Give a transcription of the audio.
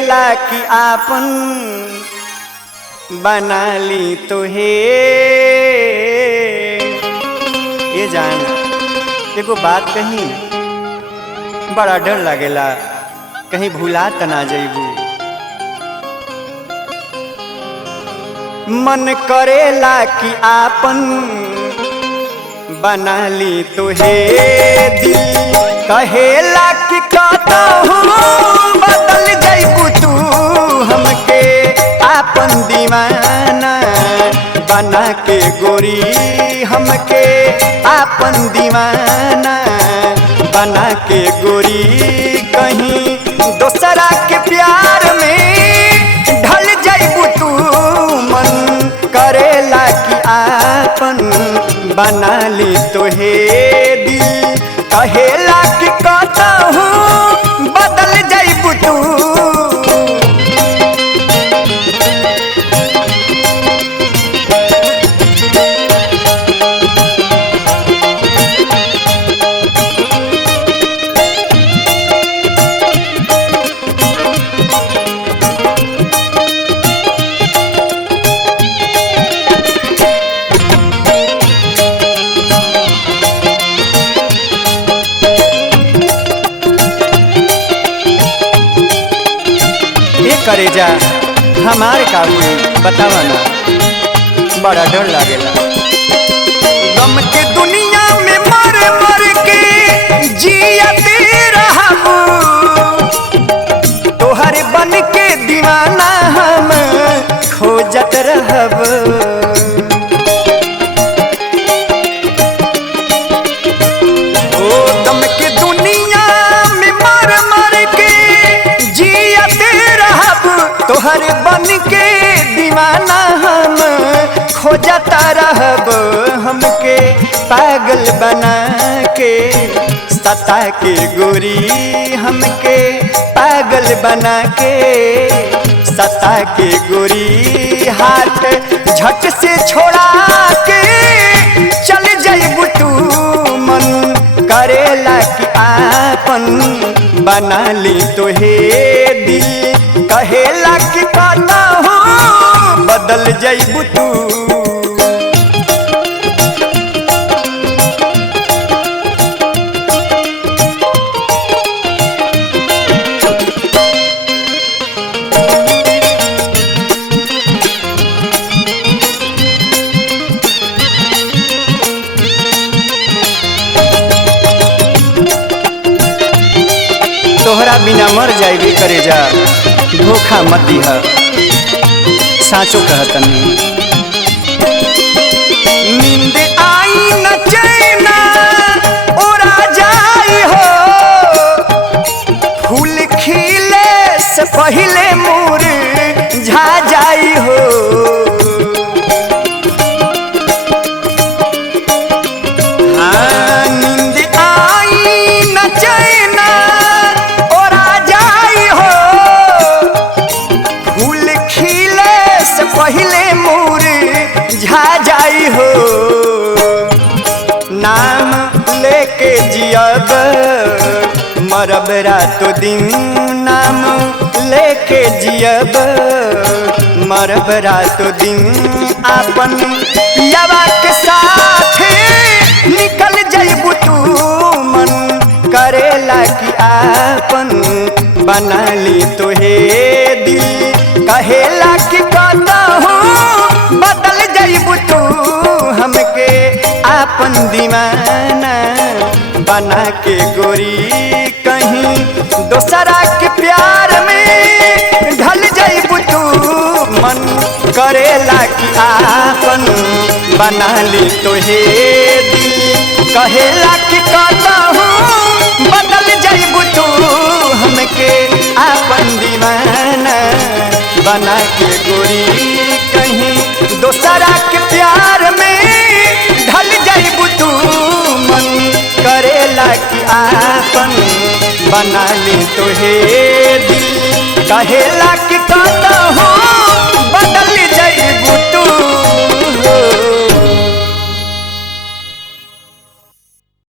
करेला कि आपन बना ली तोहे। ये जान एगो बात कही, बड़ा डर लागेला कहीं भूला त ना जइबू। मन करेला कि आपन बना ली तोहे, दिल कहेला कि कहू बदल जइबू तू हमके आपन दीवाना बना के गोरी, हमके आपन दीवाना बना के गोरी। कहीं दोसरा के प्यार में ढल जइबू तू, मन करेला कि आपन बना ली तोहे, दिल कहेला कि कहू बदल जइबू तू। करे जा हमारे का हुई बतावा ना, बड़ा डर लागेला। गम के दुनिया में मर मर के जियते रहबू, तोहर बन के दीवाना हम खोजत रहब। ओ गम के दुनिया में मर मर के तोहर बन के दीवाना हम खोजता रहब। हमके पागल बना के सता के गोरी, हमके पागल बना के सता के गोरी। हाथ झट से छोड़ा के चल जइबू तू, मन करेला कि आपन बना ली तोहे, दिल कहेला कि कहू बदल जइबू तू। तोहरा बिना मर जाइबे करे जा, धोखा मत दिहा साचो कहतनी। नींद आई न चैना ओरा जाई हो, फूल खिले से पहले मुरझा जाई हो। हाँ नींद आई न चैना पहले मुरझा जाई हो। नाम लेके जियब मरब रातों दिन, नाम लेके जियब मरब रातों दिन। आपन पियावा के साथ निकल जइबू तू, मन करेला कि आपन बना ली तोहे, दिल कहेला कि कहू बदल जइबू तू हमके आपन दीवाना बना के गोरी। कहीं दोसरा के प्यार में ढल जइबू तू, मन करेला कि आपन बना ली तोहे, दिल कहेला कि कहू बदल जइबू तू हमके आपन दीवाना बना के गोरी। कहीं दोसरा के प्यार में ढल जइबू तू, मन करेला कि आपन बना ली तोहे, दिल कहेला कि